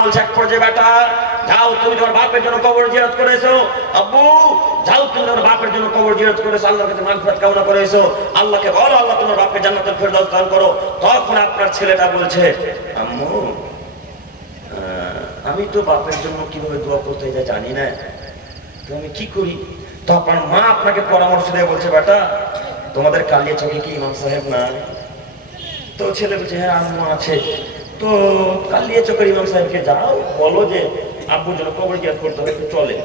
বলছে এক পর্যায়ে, বেটা যাও তুমি তোমার বাপের জন্য কবর জিয়ারত করেছো, আব্বু যাও তুমি তোমার বাপের জন্য কবর জিয়ারত করেছো, আল্লাহর কাছে মাগফিরাত কামনা করেছো, আল্লাহকে বলো আল্লাহ তোমার বাপকে জান্নাতুল ফেরদাউস দান করো। তখন আপনার ছেলেটা বলছে, আম্মু আমি তো বাপের জন্য কিভাবে দোয়া করতে হয় জানি না, তো আমি কি করি? তো আপনার মা আপনাকে পরামর্শ দিয়ে বলছে, বেটা তোমাদের কালিয়াচকে কি ইমাম সাহেব না? তো ছেলে বলছে, হ্যাঁ আম্মু আছে। তো কালিয়াচকের ইমাম সাহেবকে যাও, বলো যে আব্বুর জন্য কবর জিয়ারত করতে হবে, একটু চলে।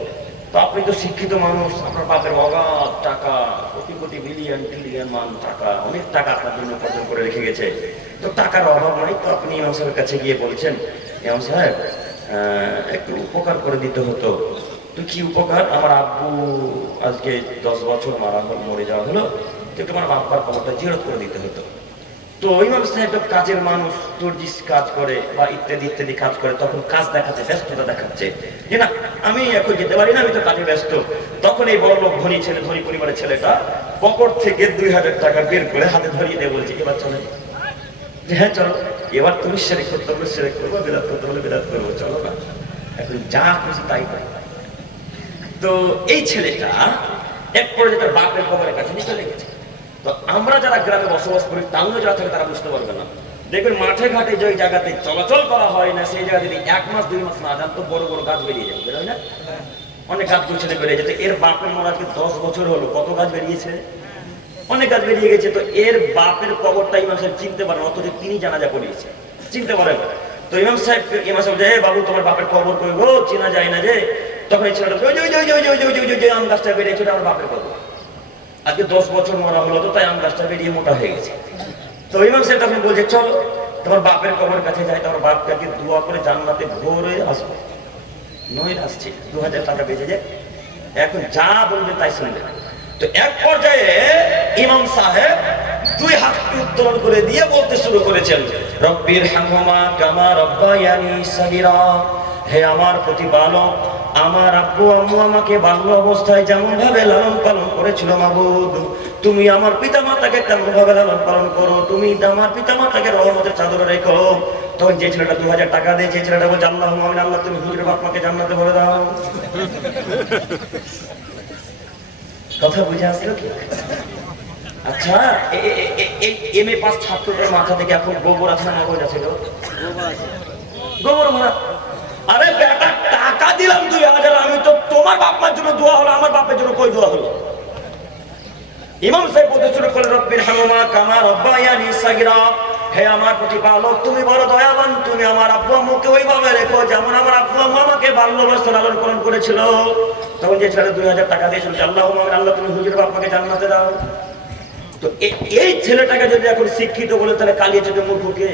তো আপনি তো শিক্ষিত মানুষ, আপনার বাপের অগাধ টাকা, কোটি কোটি বিলিয়ন ট্রিলিয়ন মান টাকা, অনেক টাকা আপনার জন্য উপার্জন করে রেখে গেছে, তো টাকার অভাব নাই। তো আপনি ইমাম সাহেবের কাছে গিয়ে বলছেন, ইমাম সাহেব একটু উপকার করে দিতে হতো। তো কি উপকার? আমার আব্বু আজকে 10 বছর মরে যাওয়া হলো, তো একটু আমার বাপ্পার কবরটা জিয়ারত করে দিতে হতো। তো ইমাম সাহেব কাজের মানুষ, তর্জিস কাজ করে বা ইত্যাদি ইত্যাদি কাজ করে, তখন কাজ দেখাচ্ছে, ব্যস্ততা দেখাচ্ছে যে না আমি এখন যেতে পারি না, আমি তো কাজে ব্যস্ত। তখন এই বড় লোক ধনী ছেলে, ধনী পরিবারের ছেলেটা পকেট থেকে 2000 টাকা বের করে হাতে ধরিয়ে দিয়ে বলছে, এবার চলে। যে হ্যাঁ চলো, এবার তুমি শিরক করতে হলে শিরক করবো, বিদআত করতে হলে বিদআত করবো, চলো না, এখন যা খুশি তাই করে। তো এই ছেলেটা এক পর্যায়ে তার বাপের কবরের কাছে নিয়ে চলে গেছে। তো আমরা যারা গ্রামে বসবাস করি, টাউনে যারা থাকে তারা বুঝতে পারবে না। দেখবেন মাঠে ঘাটে যে জায়গাতে চলাচল করা হয় না, সেই জায়গা যদি 1 মাস 2 মাস না যান, তো বড় বড় গাছ বেরিয়ে যাবে, বেরোয় না? অনেক গাছ গুছালে বেরিয়ে যেত। এর বাপের মনে আজকে 10 বছর হলো, কত গাছ বেরিয়েছে, অনেক গাছ বেরিয়ে গেছে। তো এর বাপের কবরটা ইমাম সাহেব চিনতে পারেন, অথচ তিনি জানাজা পড়িয়েছে, চিনতে পারেন। তো ইমাম সাহেব বাবু তোমার বাপের কবর কই গো, চেনা যায় না যে। তখন এই ছেলেটা আম গাছটা বেরিয়েছে, আমার বাপের কবর। আজকে 10 বছর মরা হলো, তো তাই আম গাছটা বেরিয়ে মোটা হয়ে গেছে। তো ইমাম সাহেব তখন বলছে, চলো তোমার বাপের কবরের কাছে যাই, তোমার বাপকে দোয়া করে জান্নাতে ভোরে আসবে। নয় আসছে, 2000 টাকা বেঁচে যায়, এখন যা বলবে তাই শুনবে। তো এক পর্যায়ে ইমাম সাহেব 2 হাতকে উত্তোলন করে দিয়ে বলতে শুরু করেছেন, রব্বির হামহুমা কামা রব্বায়ানি সাগীরা, হে আমার প্রতিপালক, আমার আব্বু আম্মু আমাকে বাল্য অবস্থায় যেমন ভাবে লালন পালন করেছিল, মাবুদ তুমি আমার পিতামাতাকে তেমন ভাবে লালন পালন করো, তুমি আমার পিতামাতাকে রহমতের চাদরে রেখো। তখন যে ছেলেটা 2000 টাকা দিয়ে, যে ছেলেটা বলছে, আল্লাহুম্মা আমিন, আল্লাহ তুমি হুজুরের বাপ মাকে জান্নাতে ভরে দাও। কথা বুঝে আসলো কি? আচ্ছা, MA পাস ছাত্রদের মাথা থেকে এখন গোবর আছে না মগজ আছে? গোবর মারা। আরে বেটা, টাকা দিলাম 2000, আমি তো তোমার বাপমার জন্য দোয়া হলো, আমার বাপের জন্য কই দোয়া হলো? ইমাম সাহেব বলতে শুরু করলেন, রব্বির হামহুমা কামা রব্বায়ানি সাগীরা, হে আমার প্রতিপালক তুমি বড় দয়াবান, তুমি আমার আব্বু আম্মুকে ওইভাবে রেখো যেমন আমার আব্বু আম্মু আমাকে বাল্য অবস্থায় লালন পালন করেছিল। তখন যে ছেলে 2000 টাকা দিয়ে শুনছে, আল্লাহুম্মা আমিন, আল্লাহ তুমি হুজুরের বাপ মাকে জান্নাতে দাও। তো এই ছেলেটাকে যদি এখন শিক্ষিত বলে, তাহলে কালিয়াচকের মূর্খ কে?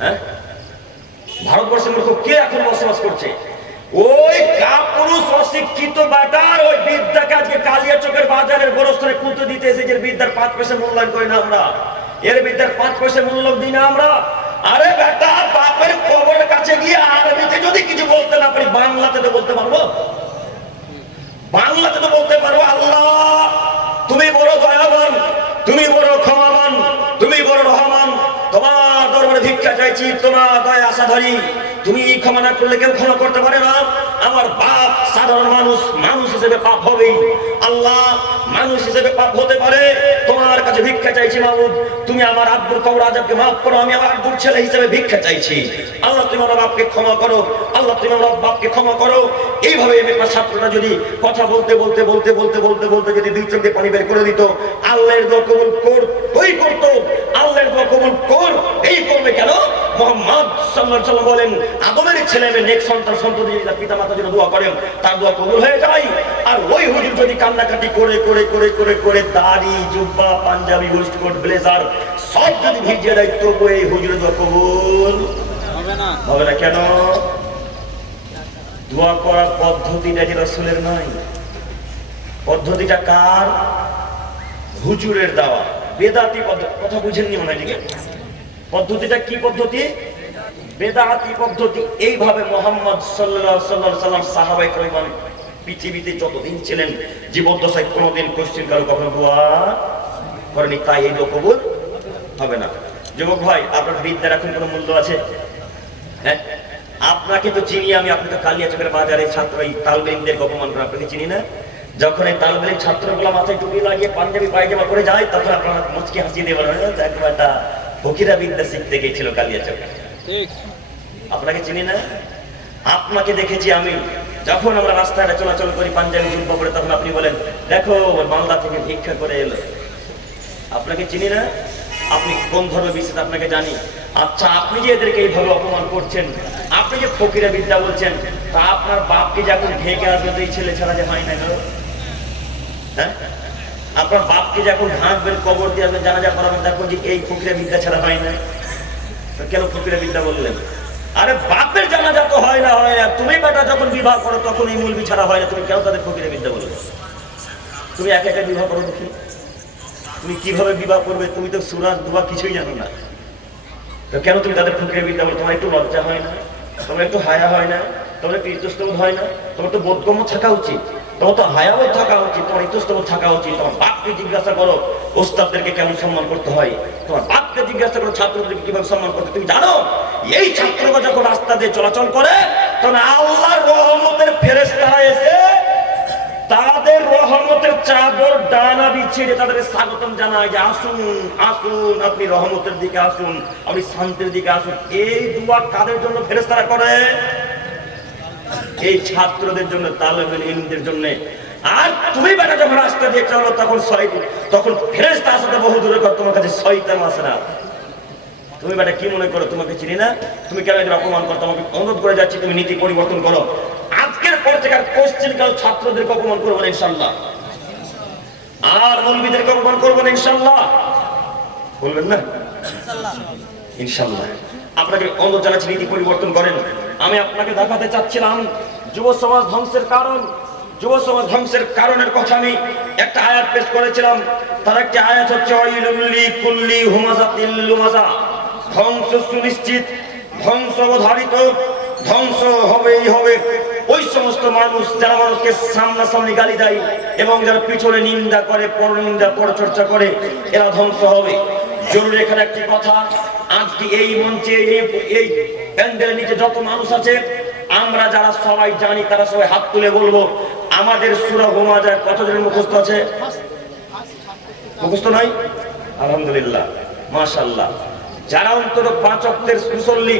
হ্যাঁ, ভারতবর্ষের মূর্খ কে এখন বসবাস করছে? ওই কাপুরুষ অশিক্ষিত বেটার ওই বিদ্যাকে আজকে কালিয়াচকের বাজারের গোরস্থানে কুঁতে দিতে এসে, যে বিদ্যার 5 পয়সা মূল্যায়ন করি না আমরা, এর বিদ্যার 5 পয়সা মূল্য দিই না আমরা। আরে বেটা, বাপের কবরের কাছে গিয়ে আরবিতে যদি কিছু বলতে না পারি, বাংলাতে তো বলতে পারবো, বাংলাতে তো বলতে পারবো, আল্লাহ তুমি বড় দয়াবান, তুমি বড় ক্ষমাবান, তুমি বড় রহমান, তোমার দরবারে ভিক্ষা চাইছি, তোমার দয়া আশা ধরি, তুমি ক্ষমা না করলে কেউ ক্ষমা করতে পারে না। আমার বাপ সাধারণ মানুষ, মানুষ হিসেবে পাপ হবেই, আল্লাহ মানুষ হিসেবে পাপ হতে পারে, তোমার কাছে ভিক্ষা চাইছি মাবুদ, তুমি আমার আব্বুর কবর আযাবকে মাফ করো, আমি আমার আব্বুর ছেলে হিসেবে ভিক্ষা চাইছি, আল্লাহ তুমি আমার বাপকে ক্ষমা করো, আল্লাহ তুমি আমার বাপকে ক্ষমা করো। এইভাবে একটা ছাত্রটা যদি কথা বলতে বলতে বলতে বলতে বলতে বলতে যদি 2 চোখ দিয়ে পানি বের করে দিত, আল্লাহর দোয়া কবুল করতো, আল্লাহর দোয়া কবুল এই করবে কেন? মুহাম্মদ সাল্লাল্লাহু আলাইহি ওয়াসাল্লাম বলেন, আদমের ছেলে মেয়ে নেক সন্তান সন্ততি যদি তার পিতা মাতার জন্য দোয়া করেন, তার দোয়া কবুল হয়ে যায়। আর ওই হুজুর যদি কান্নাকাটি করে করে করে করে করে দাড়ি, জুব্বা, পাঞ্জাবি, ওয়েস্টকোট, ব্লেজার সব যদি ভিজিয়ে দেয়, তবু এই হুজুরের দোয়া কবুল হবে না। কেন? দোয়া করার পদ্ধতিটা যে রাসূলের নয়, পদ্ধতিটা কার? হুজুরের দেওয়া বেদাতি পদ্ধতি। কথা বুঝেননি মনে হয়? পদ্ধতিটা কি পদ্ধতি? বেদাতি পদ্ধতি। এইভাবে মুহাম্মদ সাল্লাল্লাহু আলাইহি সাল্লাম সাহাবায়ে কেরাম পৃথিবীতে যতদিন ছিলেন, জীবদ্দশায় কোনোদিন কোশ্চিন কারো কখনো দোয়া করেনি, তাই এই দোয়া কবুল হবে না। যুবক ভাই, আপনার বিদ্যার এখন কোনো মূল্য আছে? হ্যাঁ, আপনাকে তো চিনি আমি, আপনি তো কালিয়াচকের বাজারে ছাত্র, এই তালবেলিমদের অপমান করে আপনাকে চিনি না? যখন এই তালবেলিম ছাত্রগুলো মাথায় টুপি লাগিয়ে পাঞ্জাবি পায়জামা করে যায়, তখন আপনারা মুচকি হাসি দেবেন, একটা ফকিরা বিদ্যা শিখতে গিয়েছিল কালিয়াচকে। আপনাকে চিনি না? আপনাকে দেখেছি আমি যখন আমরা রাস্তায় চলাচল করি পাঞ্জাবি জুব্বা পরে, তখন আপনি বলেন দেখো বাংলা থেকে ভিক্ষা করে এলো। আপনাকে চিনি না? আপনি কোন ধর্ম বিশ্বাস আপনাকে জানি। আচ্ছা, আপনি যে এদেরকে এইভাবে অপমান করছেন, আপনি যে ফকিরা বিদ্যা বলছেন, তা আপনার বাপকে যখন ঢেকে আসবে তো এই ছেলে ছাড়া যে হয় না গো? হ্যাঁ, আপনার বাপকে যখন ঢাকবেন, কবর দিয়ে আসবেন, জানাজা করাবেন, দেখুন যে এই ফকিরা বিদ্যা ছাড়া হয় না। কেন ফকিরা বিদ্যা বললেন? আরে বাপের জানাজা তো হয় না, হয় না। তুমি বেটা যখন বিবাহ করো তখন এই মূলবি ছাড়া হয় না, তুমি কেন তাদের ফকিরা বিদ্যা বলবে? তুমি একা একা বিবাহ করো দেখি, তুমি কিভাবে বিবাহ করবে? তুমি তো সুরাজ দুবা কিছুই জানো না, তো কেন তুমি তাদের ফকিরা বিদ্যা বলো? তোমার একটু লজ্জা হয় না? তোমার একটু হায়া হয় না? তোমার একটু ইতস্তবোধ হয় না? তোমার তো বোধগম্য থাকা উচিত, তোমার তো হায়াও থাকা উচিত, তোমার ইতস্তবোধ থাকা উচিত। তোমার বাপকে জিজ্ঞাসা করো ওস্তাদদেরকে কেমন সম্মান করতে হয়, তোমার বাপকে জিজ্ঞাসা করো ছাত্রদেরকে কিভাবে সম্মান করতে। তুমি জানো এই ছাত্ররা যখন রাস্তা দিয়ে চলাচল করে, তখন আল্লাহর রহমতের ফেরেশতারা এসে তাদের রহমতের চাদর ডানা বিছিয়ে তাদের স্বাগতম জানায় যে আসুন আসুন, আপনি রহমতের দিকে আসুন, আপনি শান্তির দিকে আসুন। এই দুয়া কাদের জন্য ফেরেশতারা করে? এই ছাত্রদের জন্য, তালেবেল ইলমদের জন্য। আর তুমি বেটা যখন রাস্তা দিয়ে চলো তখন ফেরেশতা আসতে বহু দূরে কর, তোমার কাছে শয়তান আসে না। তুমি বেটা কি মনে করো তোমাকে চিনি না? তুমি কেন এদের অপমান করো? তোমাকে অনুরোধ করে যাচ্ছি তুমি নীতি পরিবর্তন করো। আজকের পর থেকে আর কোশ্চেন কাল ছাত্রদেরকে অপমান করবো না ইনশাল্লাহ, আর মৌলবীদেরকে অপমান করবো না ইনশাল্লাহ। বলবেন না ইনশাল্লাহ? আপনাকে অনুরোধ জানাচ্ছি নীতি পরিবর্তন করেন। আমি আপনাকে দেখাতে চাচ্ছিলাম যুব সমাজ ধ্বংসের কারণ। যুব সমাজ ধ্বংসের কারণের কথা আমি একটা আয়াত পেশ করেছিলাম। তার একটি আয়াত হচ্ছে ওয়াইলুল কুল্লি হুমাযাতিল লুমাযা, ধ্বংস সুনিশ্চিত, ধ্বংস অবধারিত, ধ্বংস হবেই হবে ওই সমস্ত মানুষ যারা মানুষকে সামনাসামনি গালি দেয় এবং যারা পিছনে নিন্দা করে, পরনিন্দা, পরচর্চা করে, এরা ধ্বংস হবে। জরুরি এখানে একটি কথা, আজকে এই মঞ্চে এই প্যান্ডেলের নিচে যত মানুষ আছে, আমরা যারা সবাই জানি তারা সবাই হাত তুলে বলবো আমাদের সূরা হুমাযা কতজনের মুখস্থ আছে? মুখস্থ নাই? আলহামদুলিল্লাহ, মাশাআল্লাহ। যারা অন্তত 5 ওয়াক্তের মুসল্লি,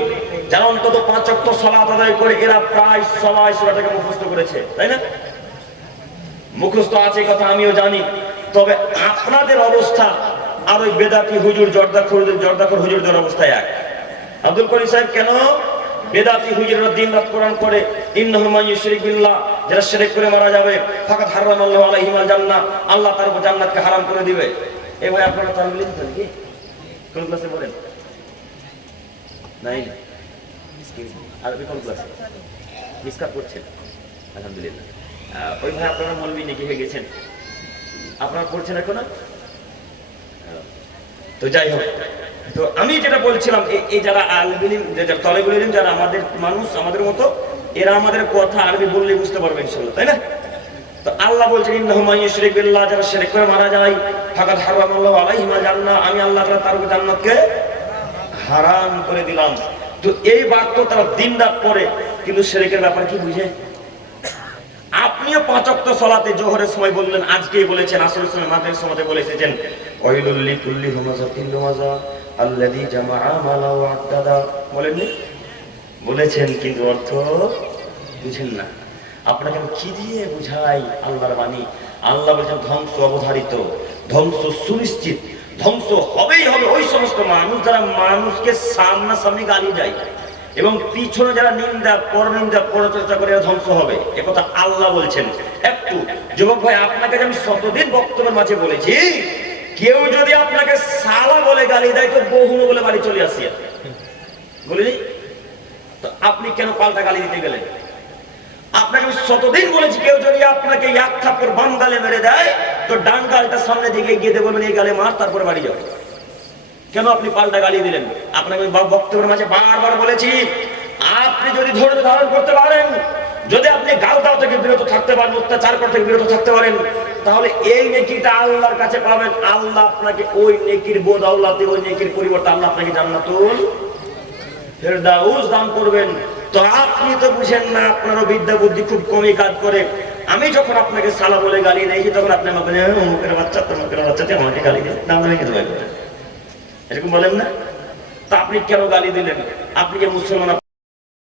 যারা অন্তত 5 ওয়াক্ত সালাত আদায় করে, এরা প্রায় সবাই সূরাটাকে মুখস্থ করেছে, তাই না? মুখস্থ আছে কথা আমিও জানি। তবে আপনাদের অবস্থা আর ওই বেদাতি হুজুর জর্দাখোর হুজুরদের অবস্থায় এক। আব্দুল করিম সাহেব কেন বেদাতি হুজুররা দিন রাত কোরআন পড়ে, ইন্নাহু মান ইউশরিক বিল্লাহ, যারা শিরক করে মারা যাবে, ফাকাদ হারামাল্লাহু আলাইহিল জান্নাহ, আল্লাহ তার উপর জান্নাতকে হারাম করে দিবে। এই ভাই আপনারা তালবিল দিতেন কি? কোন ক্লাসে পড়েন? নাই আরবি কোন ক্লাসে? মিসকাত পড়ছেন? আলহামদুলিল্লাহ। ওই ভাই আপনারা মৌলবী নাকি হয়ে গেছেন? আপনারা পড়ছেন এখন? তো যাই হোক, তো আমি যেটা বলছিলাম, এই যারা আলবিলিম, যারা তালেবুল ইলম, যারা আমাদের মানুষ, আমাদের মতো, এরা আমাদের কথা আরবি বললে বুঝতে পারবে ইনশাআল্লাহ, তাই না? তো আল্লাহ বলছেন ইন্নাহু মান ইউশরিক বিল্লাহ, যারা শিরক করে মারা যায়, ফাকাদ হারামাল্লাহু আলাইহিল জান্নাহ, আমি আল্লাহ তাআলা তার উপর জান্নাতকে হারাম করে দিলাম। তো এই বাক্য তারা দিন রাত পড়ে, কিন্তু শিরকের ব্যাপার কি বুঝে? আপনিও 5 ওয়াক্ত সালাতে জোহরের সময় বললেন, আজকেই বলেছেন, আসরের সময়, মাগরিবের সময় বলেছেন ওয়াইলুল লিকুল্লি হুমাযাতিল লুমাযা আল্লাযী জামাআ মালা ওয়া আদ্দাদা, বলেননি? বলেছেন, কিন্তু অর্থ বুঝেন না। আপনাকে আমি কি দিয়ে বুঝাই আল্লাহর বাণী? আল্লাহ বলেছেন ধ্বংস অবধারিত, ধ্বংস সুনিশ্চিত, ধ্বংস হবেই হবে ওই সমস্ত মানুষ যারা মানুষকে সামনাসামনি গালি দেয় এবং পিছনে যারা নিন্দা, পরনিন্দা, পরচর্চা করে ধ্বংস হবে। একথা আল্লাহ বলছেন। একটু যুবক ভাই, আপনাকে আমি শতদিন বক্তব্যের মাঝে বলেছি, কেউ যদি আপনাকে সালা বলে গালি দেয় তো বহু বলে বাড়ি চলে আসি, বলিনি? তো আপনি কেন পাল্টা গালি দিতে গেলেন? আপনাকে আমি শতদিন বলেছি, কেউ যদি আপনাকে এক থাপ্পড় বাম গালে মেরে দেয় তো ডান গালটা সামনে দিকে গিয়ে দিয়ে বলবেন এই গালে মার, তারপরে বাড়ি যাও। কেন আপনি পাল্টা গালি দিলেন? আপনাকে বক্তব্যের মাঝে বারবার বলেছি, আপনি যদি ধৈর্য ধারণ করতে পারেন, যদি আপনি গাল দাও থেকে বিরত থাকতে পারেন, অত্যাচার করতে বিরত থাকতে পারেন, তাহলে এই নেকিটা আল্লাহর কাছে পাবেন। আল্লাহ আপনাকে ওই নেকির বদৌলতে, ওই নেকির পরিবর্তে আল্লাহ আপনাকে জান্নাতুল ফেরদাউস দান করবেন। তো আপনি তো বুঝেন না, আপনারও বিদ্যা বুদ্ধি খুব কমই কাজ করে। আমি যখন আপনাকে সালা বলে গালি দিয়েছি তখন আপনি আমাকে অমুকের বাচ্চা তমুকের বাচ্চাতে আমাকে গালি দিলেন, না আমাকে দোয়া করেন, এরকম বলেন না? তা আপনি কেন গালি দিলেন? আপনি যে মুসলমান